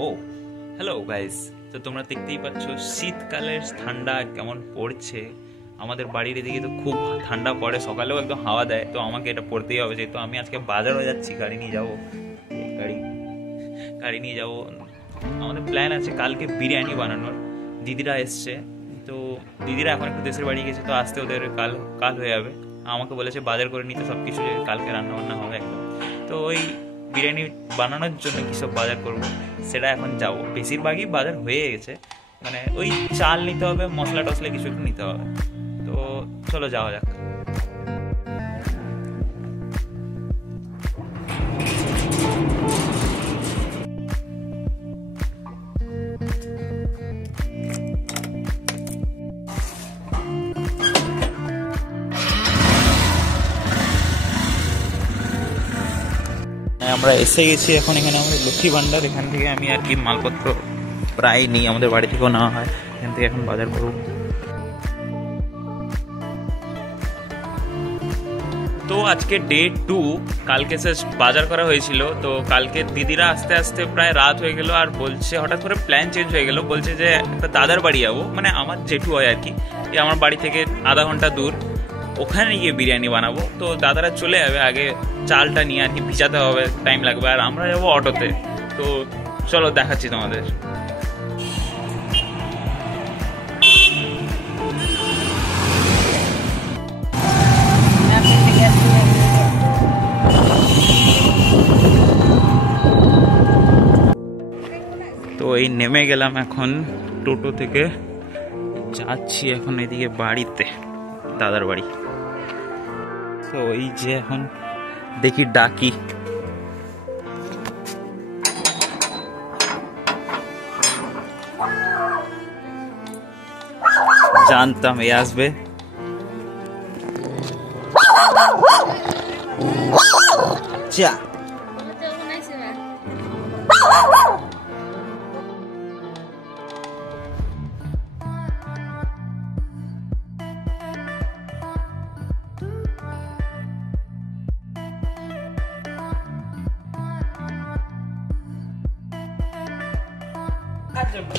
ও hello guys, তো তোমরা দেখতেই পাচ্ছ শীতকালের ঠান্ডা কেমন পড়ছে। আমাদের বাড়ির এদিকে তো খুব ঠান্ডা পড়ে, সকালেও একদম হাওয়া দেয়। তো আমাকে এটা পড়তেই হবে, যেহেতু আমি আজকে বাজারও যাচ্ছি, গাড়ি নিয়ে যাবো। গাড়ি নিয়ে যাবো। আমাদের প্ল্যান আছে কালকে বিরিয়ানি বানানোর। দিদিরা এসছে, তো দিদিরা এখন একটু দেশের বাড়ি গেছে, তো আসতে ওদের কাল হয়ে যাবে। আমাকে বলেছে বাজার করে নিতে সব কিছু, কালকে রান্না বান্না হবে একদম। তো ওই বিরিয়ানি বানানোর জন্য কী সব বাজার করবো সেটা এখন যাবো। বেশিরভাগই বাজার হয়ে গেছে, মানে ওই চাল নিতে হবে, মশলা টশলা কিছু একটু নিতে হবে। তো চলো যাওয়া যাক। আমরা এসে গেছি এখন এখানে আমাদের লক্ষ্মী ভান্ডার। এখান থেকে আমি আর কি মালপত্র প্রায় নিই, আমাদের বাড়ি থেকেও নেওয়া হয়। এখান থেকে এখন বাজার করব। তো আজকে ডে 2, কালকে শেষ বাজার করা হয়েছিল। তো কালকে দিদিরা আস্তে আস্তে প্রায় রাত হয়ে গেল, আর বলছে হঠাৎ করে প্ল্যান চেঞ্জ হয়ে গেল। বলছে যে একটা দাদার বাড়ি যাবো, মানে আমার জেঠু হয় আর কি, আমার বাড়ি থেকে আধা ঘন্টা দূর, ওখানে গিয়ে বিরিয়ানি বানাবো। তো দাদারা চলে যাবে, আগে চালটা নিয়ে আর কি ভিজাতে হবে, টাইম লাগবে, আর আমরা যাবো অটোতে। তো চলো দেখাচ্ছি তোমাদের। তো এই নেমে গেলাম এখন টোটো থেকে, যাচ্ছি এখন এদিকে বাড়িতে, দাদার বাড়ি। তো এই যে এখন দেখি ডাকি, জানতাম এই আসবে।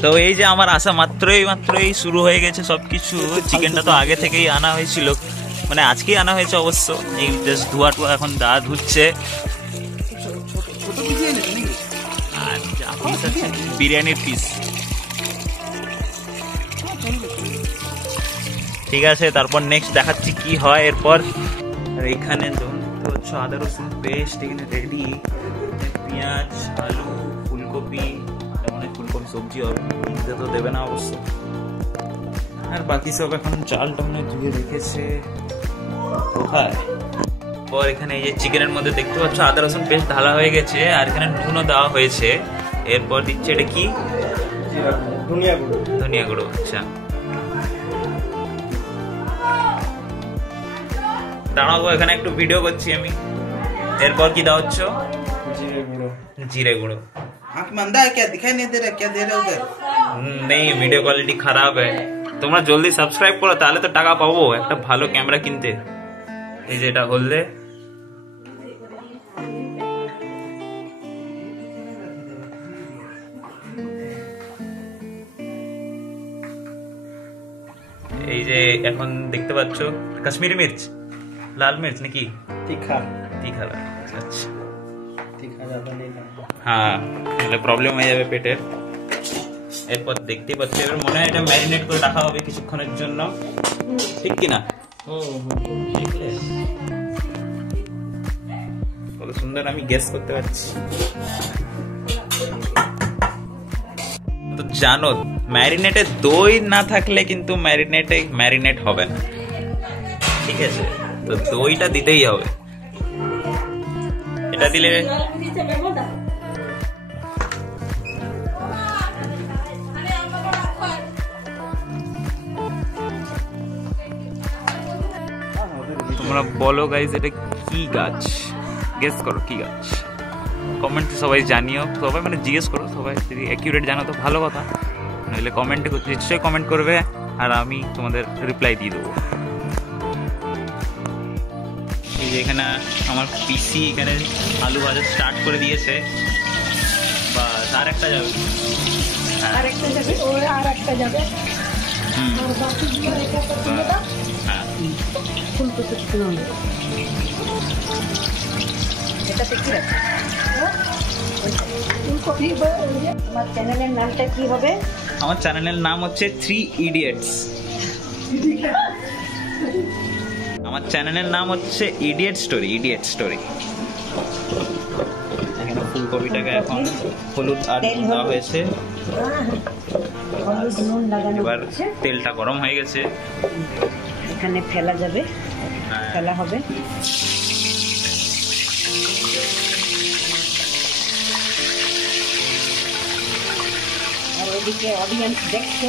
তো এই যে আমার আসা মাত্রই শুরু হয়ে গেছে সবকিছু। চিকেনটা তো আগে থেকেই আনা হয়েছিল, মানে আজকেই আনা হয়েছে অবশ্য। এই জাস্ট ধোয়া এখন দা ধুচ্ছে। আর পিস আছে, বিরিয়ানির পিস। ঠিক আছে, তারপর নেক্সট দেখাচ্ছি কি হয় এরপর। আর এখানে তো হচ্ছে আদা রসুন পেস্ট এখানে রেডি, পেঁয়াজ, আলু, ফুলকপি, ফুলকপি সবজি হবে, তো দেবে না অবশ্য। আর বাকি সব এখন চালটা মনে ধুয়ে রেখেছে কোথায়। পর এখানে এই যে চিকেনের মধ্যে দেখতে পাচ্ছ আদা রসুন পেস্ট ঢালা হয়ে গেছে, আর এখানে নুনও দেওয়া হয়েছে। এরপর দিচ্ছে এটা কি, ধনিয়া গুঁড়ো। আচ্ছা দাঁড়াবো, এখানে একটু ভিডিও করছি আমি। এরপর কি দেওয়া হচ্ছে, জিরে গুঁড়ো। मंदा है क्या, दिखाई नहीं दे रहा, क्या दे रहे उधर? नहीं, वीडियो क्वालिटी खराब है। তোমরা জলদি সাবস্ক্রাইব করো, তাহলে তো টাকা পাবো একটা ভালো ক্যামেরা কিনতে। এই যে এটা হলদে, এই যে এখন দেখতে পাচ্ছ কাশ্মীরি মির্চ, লাল মির্চ নাকি तीखा আচ্ছা तीखा ज्यादा नहीं ना। হ্যাঁ, তাহলে প্রবলেম হয়ে যাবে পেটের। এরপর দেখতেই পাচ্ছি, এবার মনে হয় এটা ম্যারিনেট করে রাখা হবে কিছুক্ষণের জন্য, ঠিক কিনা? কত সুন্দর আমি গেস করতে পারছি। তো জানো, ম্যারিনেটে দই না থাকলে কিন্তু ম্যারিনেট হবে না, ঠিক আছে? তো দইটা দিতেই হবে। এটা দিলে তোমরা বলো গাইজ, এটা কি গাছ? গেস করো কি গাছ, কমেন্টে সবাই জানিও। সবাই মানে জিজ্ঞেস করো, সবাই যদি অ্যাকিউরেট জানো তো ভালো কথা, নইলে কমেন্টে নিশ্চয়ই কমেন্ট করবে, আর আমি তোমাদের রিপ্লাই দিয়ে দেবো। এই যে এখানে আমার পিসি এখানে আলু ভাজা স্টার্ট করে দিয়েছে। বাস আর একটা যাবে। হ্যাঁ আর একটা যাবে, ওই আর একটা যাবে। হুম, আর বাকিগুলো এটা একটা তুলে দাও। হ্যাঁ ফুলকপি তুলে দাও। এটাতে কি রাখবে? ফুলকপি। আমার চ্যানেলের নামটা কি হবে? আমার চ্যানেলের নাম হচ্ছে 3 Idiots। আমার চ্যানেলের নাম হচ্ছে ইডিয়েট স্টোরি। এখানে ফুলকপিটাকে এখন হলুদ আর নুন দেওয়া হয়েছে। হলুদ নুন লাগানো এবার হচ্ছে। তেলটা গরম হয়ে গেছে। এখানে ফেলা যাবে, হ্যাঁ, ফেলা হবে। আর ওইদিকে অডিয়েন্স দেখছে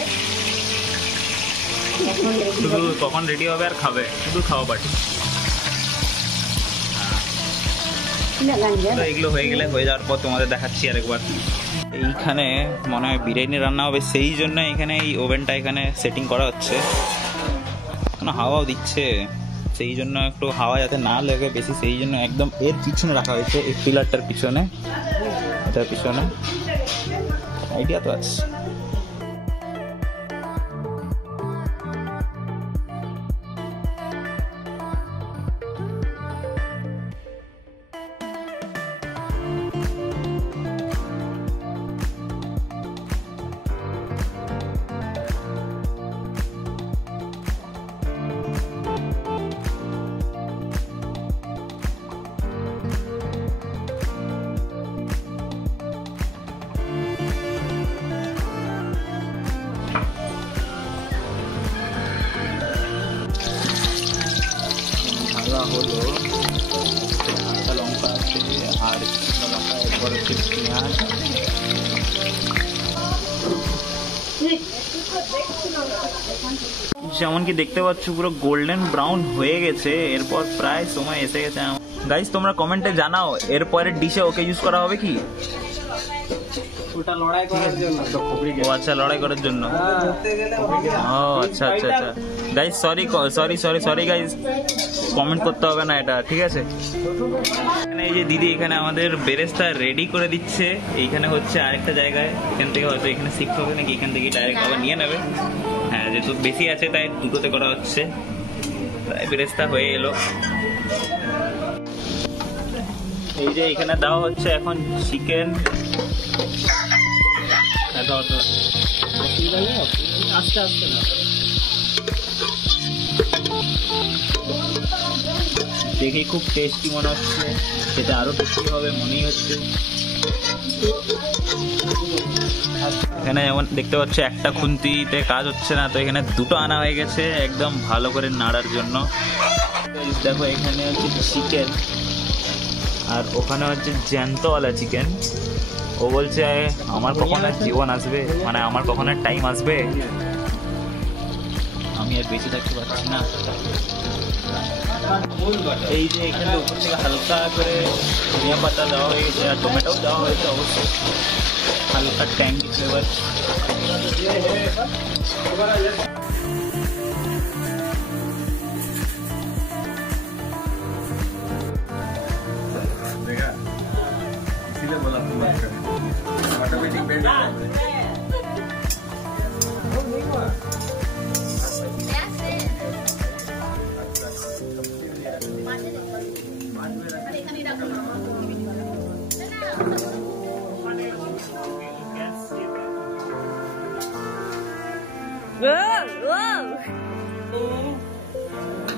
কখন ready শুধু হবে। কখন রেডি হবে আর খাবে, শুধু খাওয়া পার্টি। না, গান তো গান। এগুলো হয়ে গেলে, হয়ে যাওয়ার পর তোমাদের দেখাচ্ছি আরেকবার। এইখানে মনে হয় বিরিয়ানি রান্না হবে, সেই জন্য এখানে এই ওভেনটা এখানে সেটিং করা হচ্ছে। কোনো হাওয়াও দিচ্ছে, সেই জন্য একটু হাওয়া যাতে না লাগে বেশি, সেই জন্য একদম এর পিছনে রাখা হয়েছে, এই পিলারটার পিছনে, এটার পিছনে। আইডিয়া তো আছে। ভাজা হলো, কাঁচা লঙ্কা আছে, আর শুকনো লঙ্কা, এরপর হচ্ছে পেঁয়াজ। যেমন কি দেখতে পাচ্ছ পুরো গোল্ডেন ব্রাউন হয়ে গেছে। এরপর প্রায় সময় এসে গেছে। গাইস তোমরা কমেন্টে জানাও এরপরের ডিশে ওকে ইউজ করা হবে কি? ওটা লড়াই করার জন্য তো খুবই ও আচ্ছা, লড়াই করার জন্য। ধরতে গেলে ও আচ্ছা আচ্ছা আচ্ছা। গাইস সরি গাইস, কমেন্ট করতে হবে না এটা, ঠিক আছে? এখানে এই যে দিদি এখানে আমাদের বেরেস্তা রেডি করে দিচ্ছে। এইখানে হচ্ছে আরেকটা জায়গায়, এখান থেকে হয়তো এখানে শিফট হবে নাকি এখান থেকে ডাইরেক্ট আবার নিয়ে নেবে। হ্যাঁ, যেহেতু বেশি আছে তাই দুটোতে করা হচ্ছে। তাই বেরেস্তা হয়ে এলো। এই যে এখানে দেওয়া হচ্ছে এখন চিকেন। আস্তে আস্তে না দেখে খুব টেস্টি মনে হচ্ছে, সেটা আরো টেস্টি হবে মনেই হচ্ছে। এখানে যেমন দেখতে পাচ্ছ একটা খুন্তিতে কাজ হচ্ছে না, তো এখানে দুটো আনা হয়ে গেছে একদম ভালো করে নাড়ার জন্য। দেখো এখানে হচ্ছে চিকেন, আর ওখানে হচ্ছে জ্যান্তওয়ালা চিকেন। ও বলছে আমার কখন আর জীবন আসবে, মানে আমার কখন আর টাইম আসবে, আমি আর বেঁচে থাকতে পারছি না। এই যে এখানে উপর থেকে হালকা করে ধনিয়া পাতা দেওয়া হয়ে গেছে, আর টমেটোও দেওয়া হয়েছে অবশ্যই, হালকা ট্যাঙ্গি ফ্লেভার। इसीलिए बोला तुम मत कर ऑटोमेटिक बेड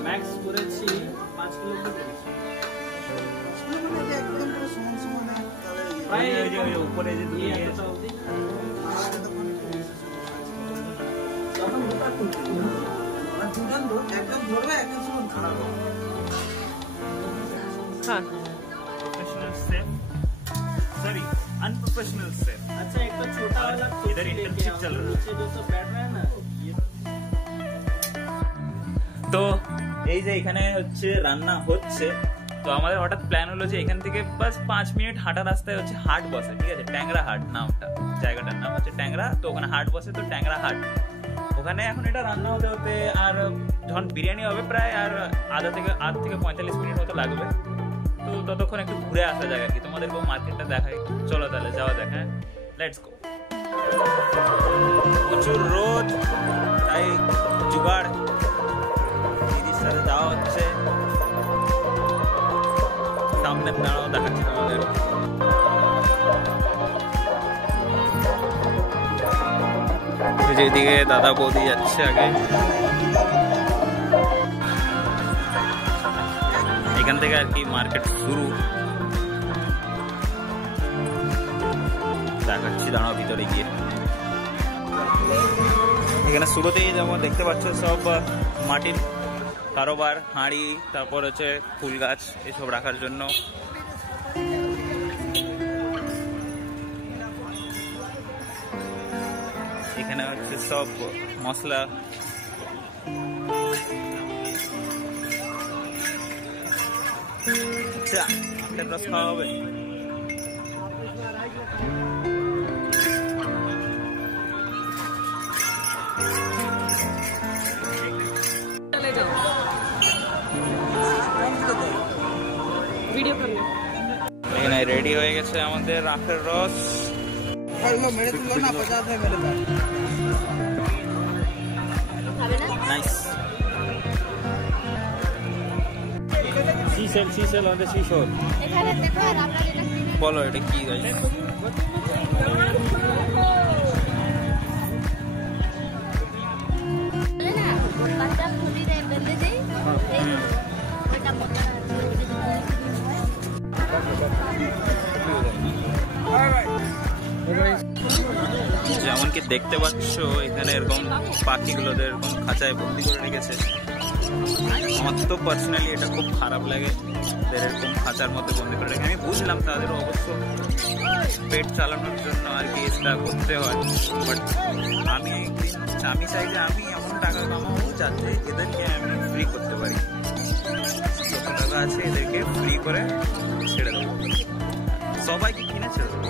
मैक्स করেছি 5 কিলো করেছি মানে একদম পুরো সমান সমান প্রায় ওই যে উপরে যে দুটো এতটা অবধি তখন দুটো খুলতে আর দুজন একদম ধরবে একদম সমান খারাপ হবে। হ্যাঁ, professional chef, sorry unprofessional chef. अच्छा एक तो छोटा वाला इधर इंटर्नशिप चल रहा है। नीचे जो सब बैठ रहा है ना ये তো এই যে এখানে হচ্ছে রান্না হচ্ছে, তো আমাদের হঠাৎ প্ল্যান হলো যে এখান থেকে বাস 5 মিনিট হাঁটা রাস্তায় হচ্ছে হাট বসে, ঠিক আছে? ট্যাংরা হাট নামটা, জায়গাটার নাম হচ্ছে ট্যাংরা। তো ওখানে হাট বসে, তো ট্যাংরা হাট ওখানে এখন এটা রান্না হতে হতে আর যখন বিরিয়ানি হবে প্রায় আর আধ থেকে 45 মিনিট মতো লাগবে। তো ততক্ষণ একটু ঘুরে আসা যাক আর কি, তোমাদেরকেও মার্কেটটা দেখাই। চলো তাহলে যাওয়া যাক। হ্যাঁ লেটস গো। প্রচুর রোদ, তাই জুগাড় দিদির সাথে যাওয়া হচ্ছে। সামনে দাঁড়াও, দেখাচ্ছি তোমাদের। যেদিকে দাদা বৌদি যাচ্ছে আগে, এখান থেকে আর কি মার্কেট শুরু। দেখাচ্ছি, দাঁড়াও ভিতরে গিয়ে। এখানে শুরুতেই যেমন দেখতে পাচ্ছ সব মাটির কারোবার, হাঁড়ি, তারপর হচ্ছে ফুল গাছ এসব রাখার জন্য। এখানে হচ্ছে সব মশলা। আচ্ছা, আখের রস খাওয়া হবে। এখানে রেডি হয়ে গেছে আমাদের আখের রস। Nice. Seashell on the seashore. বলো এটা কি গাইস? যেমন কি দেখতে পাচ্ছ এখানে এরকম পাখিগুলোদের এরকম খাঁচায় বন্দি করে রেখেছে। আমার তো পার্সোনালি এটা খুব খারাপ লাগে, এরকম খাঁচার মধ্যে বন্দি করে রেখে। আমি বুঝলাম তাদের অবশ্য পেট চালানোর জন্য আর কি এটা করতে হয়, বাট আমি চাই যে আমি এমন টাকা কামাবো যাতে এদেরকে আমি ফ্রি করতে পারি। যত টাকা আছে এদেরকে ফ্রি করে ছেড়ে দেবো, সবাইকে কিনে ছেড়ে দেবো।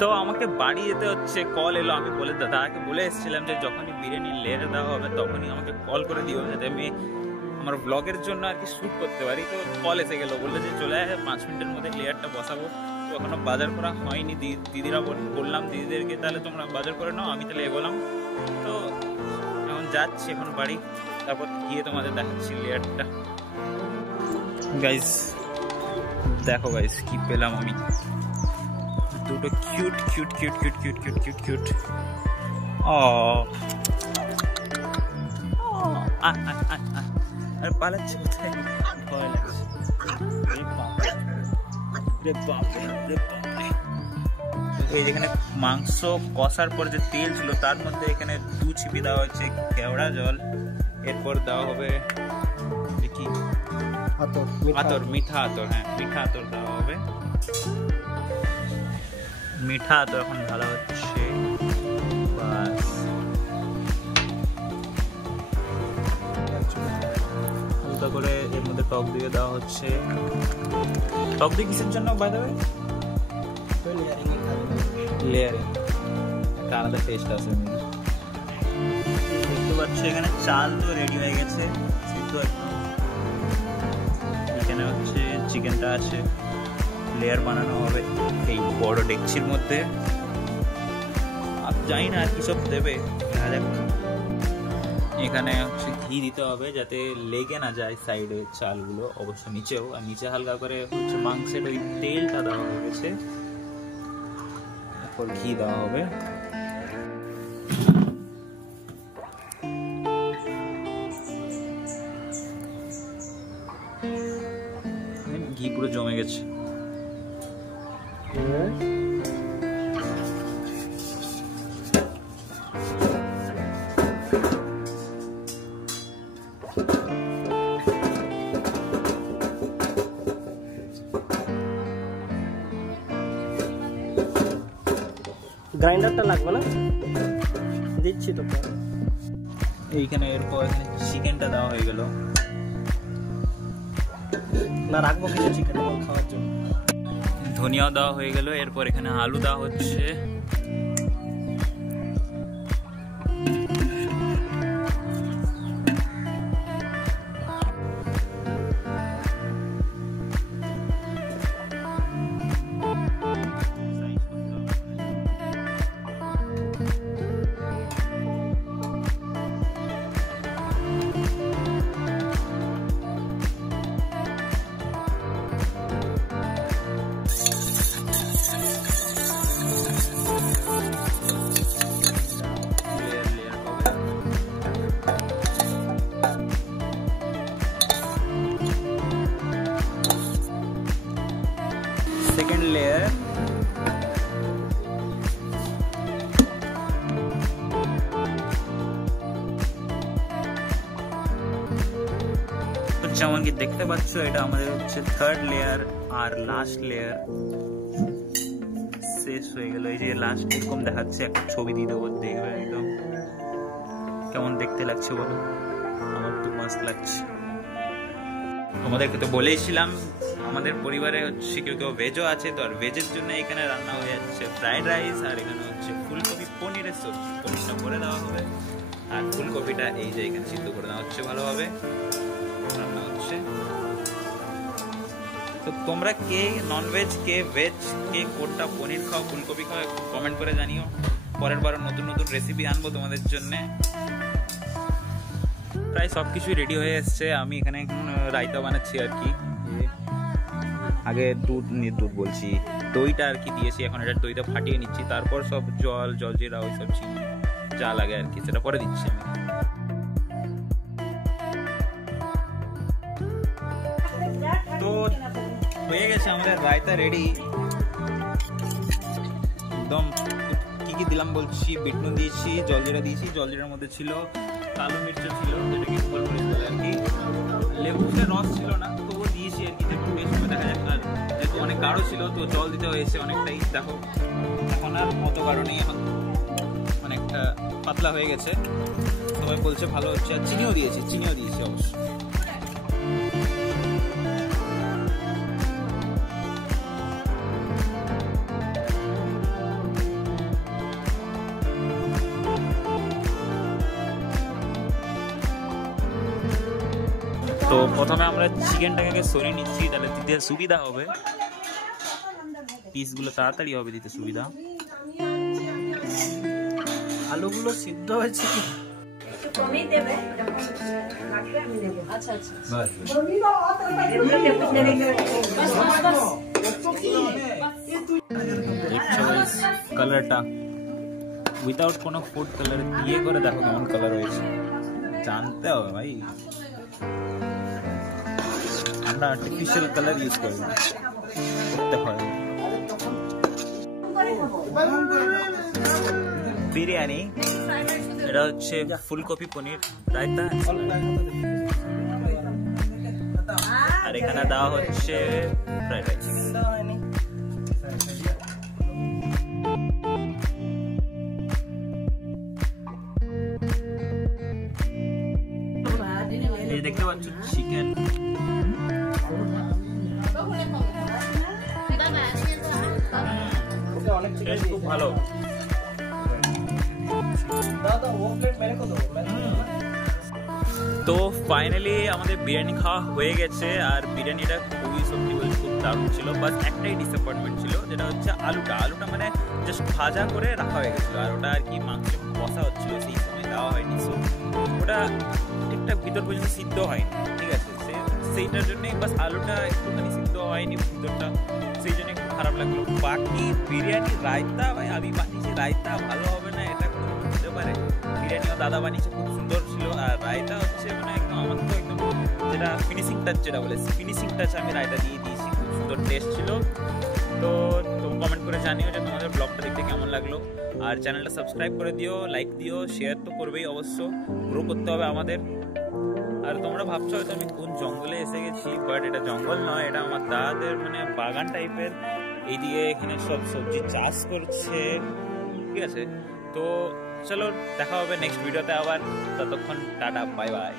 তো আমাকে বাড়ি যেতে হচ্ছে, কল এলো। আমি দাদাকে বলে এসেছিলাম যে যখনই বিরিয়ানি লেয়ার দেওয়া হবে তখনই আমাকে কল করে দিও, যাতে আমি আমার ব্লগের জন্য আর কি শ্যুট করতে পারি। তো কল এসে গেলো, বললো যে চলে আয়, 5 মিনিটের মধ্যে লেয়ারটা বসাবো। তো এখনো বাজার করা হয়নি। দিদিরা বললাম দিদিদেরকে তাহলে তোমরা বাজার করে নাও, আমি তাহলে এগোলাম। তো এখন যাচ্ছি এখন বাড়ি, তারপর গিয়ে তোমাদের দেখাচ্ছি লেয়ারটা। গাইস দেখো গাইস কি পেলাম আমি, দুটো cute cute cute cute cute cute cute cute. আর পালাচ্ছে কোথায়, ভয় লাগছে। এই যেখানে মাংস কষার পর যে তেল ছিল তার মধ্যে এখানে 2 ছিপি দেওয়া হচ্ছে কেওড়া জল। এরপর দেওয়া হবে কি আতর, মিঠা আতর। হ্যাঁ, মিঠা আতর দেওয়া হবে। মিঠা আতর এখন ঢালা হচ্ছে। বাস হালকা করে এর মধ্যে টক দিয়ে দেওয়া হচ্ছে। টক দিয়ে কিসের জন্য বাই দ্য ওয়ে? লেয়ারিং, একটা আলাদা টেস্ট আছে। দেখতে পাচ্ছি এখানে চাল তো রেডি হয়ে গেছে, সিদ্ধ একদম। এখানে হচ্ছে চিকেনটা আছে, লেয়ার বানানো হবে এই বড় ডেকচির মধ্যে। আর জানি না আর কি সব দেবে, দেখা যাক। এখানে হচ্ছে ঘি দিতে হবে যাতে লেগে না যায় সাইডে চালগুলো, অবশ্য নিচেও। আর নিচে হালকা করে হচ্ছে মাংসের ওই তেলটা দেওয়া হয়ে গেছে, তারপর ঘি দেওয়া হবে। ঘি পুরো জমে গেছে। গ্রাইন্ডারটা লাগবে না, দিচ্ছি তো। এইখানে এরপর এখানে চিকেনটা দেওয়া হয়ে গেল। না রাখবো কিছু চিকেন খাওয়ার জন্য। ধনিয়াও দেওয়া হয়ে গেল, এরপর এখানে আলু দেওয়া হচ্ছে। सेकेंड लेयर তো যেমন কি দেখতে পাচ্ছ এটা আমাদের হচ্ছে থার্ড লেয়ার আর লাস্ট লেয়ার শেষ হয়ে গেল। এই যে লাস্ট এরকম দেখাচ্ছে, একটা ছবি দিয়ে দেবো, দেখবে একদম কেমন দেখতে লাগছে বলো। আমার তো মস্ত লাগছে। তোমাদেরকে তো বলেইছিলাম আমাদের পরিবারে হচ্ছে কেউ কেউ ভেজও আছে, তো আর ভেজের জন্য এখানে রান্না হয়ে যাচ্ছে ফ্রাইড রাইস, আর এখানে হচ্ছে ফুলকপি পনিরের সবজি। পনিরটা করে দেওয়া হবে আর ফুলকপিটা এই যে এখানে সিদ্ধ করে দেওয়া হচ্ছে, ভালোভাবে রান্না হচ্ছে। তো তোমরা কে ননভেজ কে ভেজ কে কোনটা পনির খাও ফুলকপি খাও একটু কমেন্ট করে জানিও। পরের বার নতুন নতুন রেসিপি আনবো তোমাদের জন্যে। প্রায় সব কিছুই রেডি হয়ে এসছে। আমি এখানে এখন রায়তা বানাচ্ছি আর কি। আগে দুধ বলছি দইটা আর কি দিয়েছি, এখন এটা দইটা ফাটিয়ে নিচ্ছি, তারপর সব জলজিরা ওই সব চিনি যা লাগে আর কি সেটা পরে দিচ্ছি আমি। তো হয়ে গেছে আমাদের রায়তা রেডি একদম। কি কি দিলাম বলছি, বিট নুন দিয়েছি, জলজিরা দিয়েছি, জলজিরার মধ্যে ছিল কালো মির্চ ছিল যেটাকে গোলমরিচ বলে আর কি, লেবুর রস ছিল না তবুও দিয়েছি আর কি, যেমন বেশ দেখা যাক। আর যেহেতু অনেক গাঢ় ছিল তো জল দিতে হয়েছে অনেকটাই, দেখো এখন আর অত গাঢ় নেই, এখন অনেকটা পাতলা হয়ে গেছে, সবাই বলছে ভালো হচ্ছে। আর চিনিও দিয়েছি অবশ্য। তো প্রথমে আমরা চিকেনটাকে সরিয়ে নিচ্ছি, তাহলে দিতে সুবিধা হবে, পিসগুলো তাড়াতাড়ি হবে দিতে সুবিধা। আলুগুলো সিদ্ধ হয়েছে কি? কালারটা উইদাউট কোনো ফুড কালার দিয়ে করে দেখো কেমন কালার হয়েছে, জানতে হবে ভাই। আমরা আর্টিফিশিয়াল কালার ইউজ করি না, করতে হয়। বিরিয়ানি, এটা হচ্ছে ফুলকপি পনির রায়তা, আর এখানে দেওয়া হচ্ছে ফ্রাইড রাইস। এই দেখতে পাচ্ছ চিকেন, খুব ভালো। তো ফাইনালি আমাদের বিরিয়ানি খাওয়া হয়ে গেছে, আর বিরিয়ানিটা খুবই সত্যি বলছি খুব দারুণ ছিল। বাস একটাই ডিসঅ্যাপয়েন্টমেন্ট ছিল, যেটা হচ্ছে আলুটা মানে জাস্ট ভাজা করে রাখা হয়ে গেছিলো, আর ওটা আর কি মাংস কষা হচ্ছিল সেই সময় দেওয়া হয়নি, সো ওটা ঠিকঠাক ভিতর পর্যন্ত সিদ্ধ হয়নি, ঠিক আছে। সেইটার জন্যই বাস আলুটা একটুখানি সিদ্ধ হয়নি ভিতরটা, সেই জন্য একটু খারাপ লাগলো। বাকি বিরিয়ানি রায়তা ভাই আমি বানিয়েছি, রায়তা ভালো হবে না এটা কোনো হতে পারে। বিরিয়ানিও দাদা বানিয়েছে, খুব সুন্দর ছিল। আর রায়তা হচ্ছে মানে একদম আমার তো একদম যেটা ফিনিশিং টাচ, যেটা বলে ফিনিশিং টাচ আমি রায়তা দিয়ে দিয়েছি, খুব সুন্দর টেস্ট ছিল। তো কমেন্ট করে জানিও যে তোমাদের ব্লগটা দেখতে কেমন লাগলো, আর চ্যানেলটা সাবস্ক্রাইব করে দিও, লাইক দিও, শেয়ার তো করবেই অবশ্য, গ্রো করতে হবে আমাদের। আর তোমরা ভাবছো হয়তো আমি কোন জঙ্গলে এসে গেছি, বাট এটা জঙ্গল নয়, এটা আমার দাদাদের মানে বাগান টাইপের। এইদিকে এখানে সব সবজি চাষ করছে, ঠিক আছে। তো চলো দেখা হবে নেক্সট ভিডিওতে আবার, ততক্ষণ টাটা, বাই বাই।